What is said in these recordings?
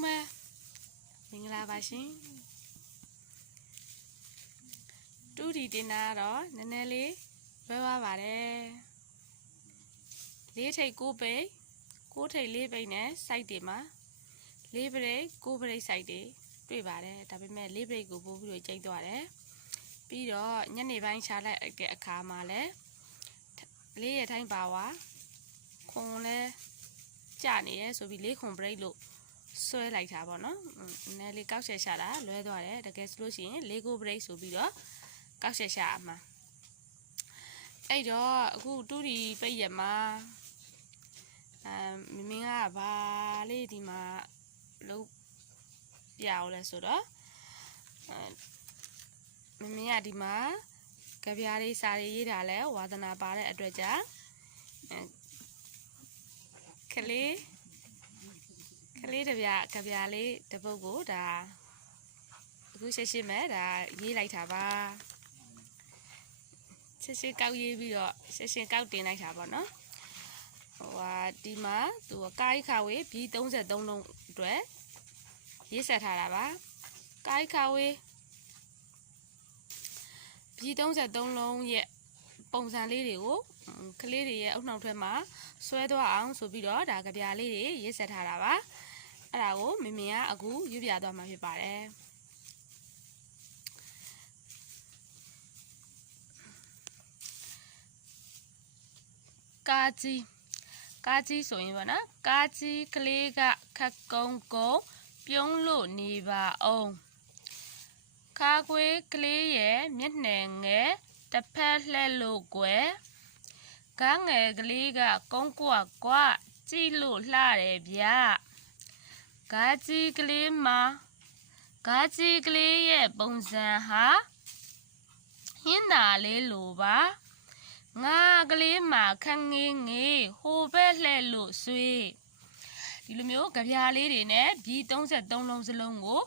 လုံးပဲမင်္ဂလာပါရှင်တူဒီတင်တာတော့နည်းနည်းလေးလွဲသွားပါတယ်၄ထိပ်9ပိတ်9ထိပ်4ပိတ်နဲ့ site တွေမှာ4ပရိတ်9ပရိတ် site တွေတွေ့ပါတယ်ဒါပေမဲ့4ပရိတ်ကိုပို့ပြီးတော့ကျိတ်သွားတယ်ပြီးတော့ညနေပိုင်းချလိုက်တဲ့အခါမှာလည်း4ရထိုင်းပါဝါခွန်လဲကြနေရဲဆိုပြီး4ခွန်ပရိတ်လို့ဆွဲလိုက်တာပေါ့နော်နည်းလေးကောက်ချက်ရှာတာလွဲသွားတယ်တကယ်ဆိုလို့ရှိရင်4ကိုပရိတ်ဆိုပြီးတော့ကောက်ချက်ရှာအမှာအဲ့တော့အခုတူဒီပိတ်ရမှာမင်းကဘာလေးဒီမှာလုံးပြအောင်လဲဆိုတော့မင်းကဒီမှာကြပြားလေးစာရေးတာလဲဝါသနာပါတဲ့အတွက်ကြောင့်ကလေးတပြကြပြားလေးတပုတ်ကိုဒါအခုရှင်းမဲ့ဒါရေးလိုက်တာပါရှင်းကောက်ရေးပြီးတော့ရှင်းကောက်တင်လိုက်တာပေါ့နော်ဟိုဟာဒီမှာသူကိုက်ခါဝေး B33 လုံးအတွက်ရေးဆက်ထားတာပါကိုက်ခါဝေး B33 လုံးရဲ့ပုံစံလေးတွေကိုကလေးတွေရဲ့အုတ်နှောက်ထဲမှာဆွဲသွားအောင်ဆိုပြီးတော့ဒါကြပြားလေးတွေရေးဆက်ထားတာပါအဲ့ဒါကိုမင်းကအခုရွပြသွားမှာဖြစ်ပါတယ်ကာကြီးဆိုရင်ပေါ့နော်ကာကြီးကလေးကခက်ကုန်းပြုံးလို့နေပါအောင်ခါခွေးကလေးရဲ့မျက်နှာငယ်တစ်ဖက်လှည့်လို့ကွယ်ကားငယ်ကလေးကကုန်းကွကြည့်လို့လှတယ်ဗျကာကြီးကလေးမှာကာကြီးကလေးရဲ့ပုံစံဟာဟင်းသာလေးလိုပါငါကလေးမှာခန်းငေးဟိုဘက်လှဲ့လို့ဆွေးဒီလိုမျိုးကြပြားလေးတွေနဲ့ B33 လုံးစလုံးကို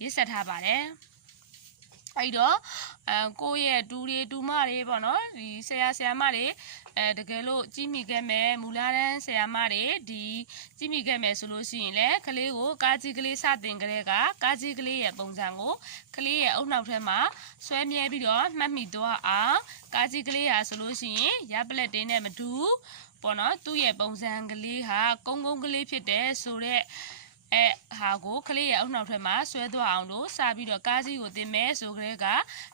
ရေးဆက်ထားပါတယ်အဲ့တော့ကိုယ့်ရဲ့တူတွေတူမတွေပေါ့နော်ဒီဆရာမတွေတကယ်လို့ကြည့်မိခဲ့မယ်မူလာတန်းဆရာမတွေဒီကြည့်မိခဲ့မယ်ဆိုလို့ရှိရင်လည်းကလေးကိုကာကြီးကလေးစတင်ကြတဲ့ကကာကြီးကလေးရဲ့ပုံစံကိုကလေးရဲ့အုတ်နှောက်ထဲမှာဆွဲမြဲပြီးတော့မှတ်မိသွားအောင်ကာကြီးကလေးဟာဆိုလို့ရှိရင်ရပလက်တင်းနဲ့မတူပေါ့နော်သူ့ရဲ့ပုံစံကလေးဟာကုန်းကလေးဖြစ်တယ်ဆိုတော့ဟာကိုကလေးရဲ့အုတ်နှောက်ထဲမှာဆွဲသွားအောင်လို့စပြီးတော့ကားကြီးကိုတင်မဲဆိုကြတဲ့က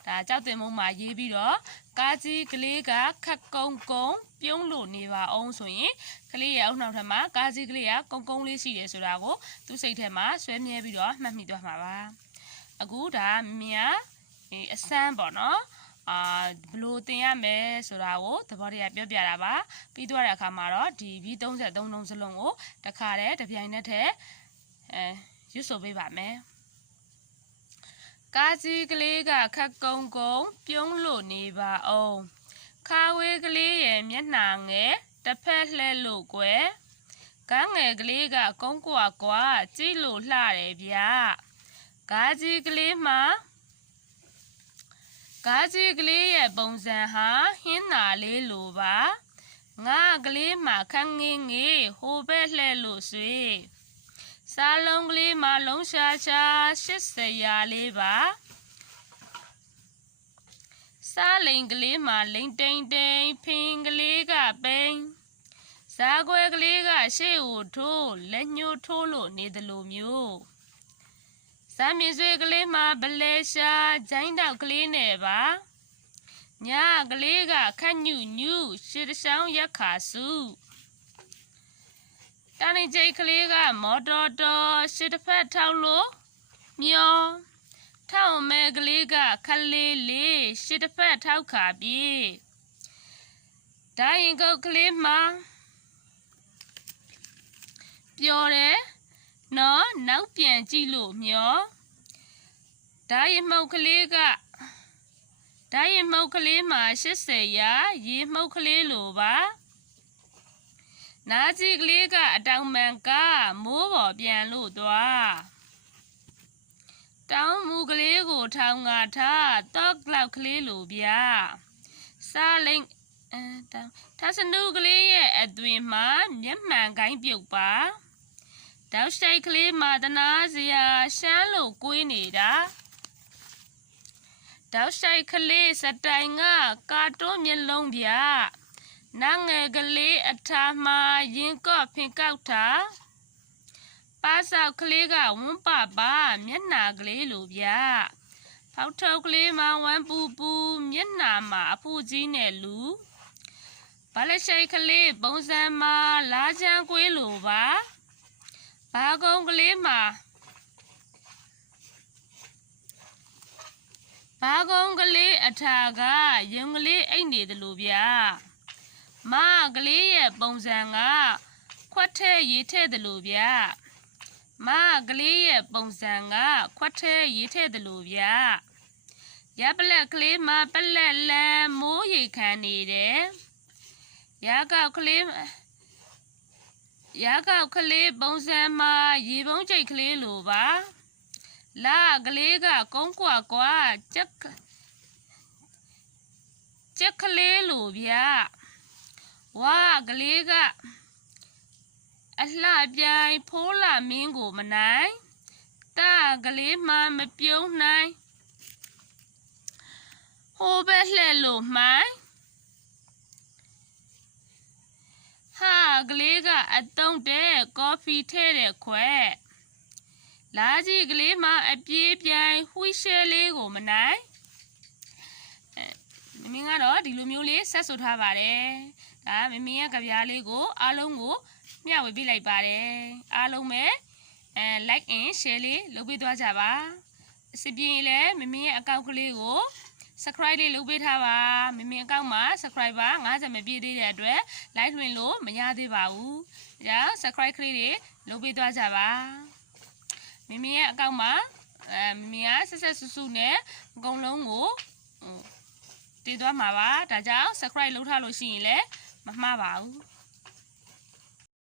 ဒါကြောက်တင်မုံမှာရေးပြီးတော့ကားကြီးကလေးကခက်ကုန်းပြုံးလို့နေပါအောင်ဆိုရင်ကလေးရဲ့အုတ်နှောက်ထဲမှာကားကြီးကလေးကကုန်းလေးရှိတယ်ဆိုတာကိုသူ့စိတ်ထဲမှာဆွဲမြဲပြီးတော့မှတ်မိသွားမှာပါအခုဒါမြန်အစမ်းပေါ့နော်ဘလို့တင်ရမယ်ဆိုတာကိုသဘောတရားပြောပြတာပါပြီးသွားတဲ့အခါမှာတော့ဒီ B33 လုံးစလုံးကိုတခါတည်းတစ်ပြိုင်နက်တည်းရွတ်ဆိုပေးပါမယ်ကာကြီးကလေးကခက်ကုန်းပြုံးလို့နေပါအောင်ခါဝေးကလေးရဲ့မျက်နှာငယ်တစ်ဖက်လှဲ့လို့ကွယ်ကားငယ်ကလေးကကုန်းကွာကြည့်လို့လှတယ်ဗျကာကြီးကလေးမှာကာကြီးကလေးရဲ့ပုံစံဟာဟင်းသာလေးလိုပါငါကလေးမှာခန်းငေးဟိုဘက်လှဲ့လို့ဆွေစားလုံးကလေးမှာလုံးရှာ80ရာလေးပါစားလိန်ကလေးမှာလိန်တိန်ဖင်ကလေးကပိန်စားခွဲကလေးကရှေ့ကိုထိုးလက်ညှိုးထိုးလို့နေတယ်လို့မျိုးစားမြင်ဆွေကလေးမှာဗလဲရှာဂျိုင်းတောက်ကလေးနဲ့ပါညာကလေးကခက်ညူရှစ်ရှောင်းရက်ခါစုတန်နေကျိတ်ကလေးကမော်တော်ရှစ်တစ်ဖက်ထောက်လို့မျောထောက်မဲကလေးကခလေးရှစ်တစ်ဖက်ထောက်ခါပြေဒိုင်ကုတ်ကလေးမှာပျော်တယ်နော်နောက်ပြန်ကြည့်လို့မျောဒိုင်မှုတ်ကလေးမှာ80ရာရေမှုတ်ကလေးလိုပါနာကြီးကလေးကအတောင်မှန်ကမိုးပေါ်ပြန်လို့သွားတောင်းမူကလေးကိုထောင်ငါထားတော့လောက်ကလေးလိုဗျာစားလိမ့်ထဆနုကလေးရဲ့အသွင်မှာမျက်မှန်ကိုင်းပြုတ်ပါ တောက်ရှိုက်ကလေးမှာတနာစရာရှမ်းလို့ကိုင်းနေတာတောက်ရှိုက်ကလေးစတိုင်ကကာတွန်းမျက်လုံးပြနငယ်ကလေးအထာမှာရင်ကော့ဖင်ကောက်တာပါဆောက်ကလေးကဝန်းပပါမျက်နာကလေးလိုပြဖောက်ထုတ်ကလေးမှာဝမ်းပူပူမျက်နာမှာအဖူကြီးနဲ့လူဘာလရှိုက်ကလေးပုံစံမှာလာချမ်းကွေးလိုပါဘာကုန်းကလေးမှာဘာကုန်းကလေးအထာကရုံကလေးအိတ်နေတယ်လို့ဗျာမကလေးရဲ့ပုံစံကခွက်ထဲရေးထဲတယ်လို့ဗျာမကလေးရဲ့ပုံစံကခွက်ထဲရေးထဲတယ်လို့ဗျာရပလက်ကလေးမှာပလက်လန်မိုးရိတ်ခံနေတယ်ရကောက်ကလေးပုံစံမှာရေပုံးကျိတ်ကလေးလိုပါလာကလေးကကုန်းကွာကွာကြက်ကလေးလိုဗျာဝါကလေးကအလှပြိုင်ဖိုးလာမင်းကိုမနိုင်တာကလေးမှမပြုံးနိုင်ဟိုဘက်လှဲ့လို့မှိုင်းဟာကလေးကအတုံးတဲ့ကော်ဖီထဲတဲ့ခွဲလာကြီးကလေးမှအပြေးပြိုင်ဝှီရှဲလေးကိုမနိုင်မင်းကတော့ဒီလိုမျိုးလေးဆက်ဆိုထားပါတယ်ဒါမင်းရဲ့ကြပြားလေးကိုအားလုံးကိုမျှဝေပေးလိုက်ပါတယ်အားလုံးပဲlike and share လေးလုပ်ပေးသွားကြပါအစီပြင်းလည်းမင်းရဲ့အကောင့်ကလေးကို subscribe လေးလုပ်ပေးထားပါမင်းအကောင့်မှာ subscriber 50မပြည့်သေးတဲ့အတွက် like လွှင့်လို့မရသေးပါဘူးဒါ subscribe ကလေးတွေလုပ်ပေးသွားကြပါမင်းရဲ့အကောင့်မှာမင်းကဆက်ဆူဆူနဲ့အကုန်လုံးကိုတည်သွားမှာပါဒါကြောင့် subscribe လုပ်ထားလို့ရှိရင်လည်းမမှားပါဘူး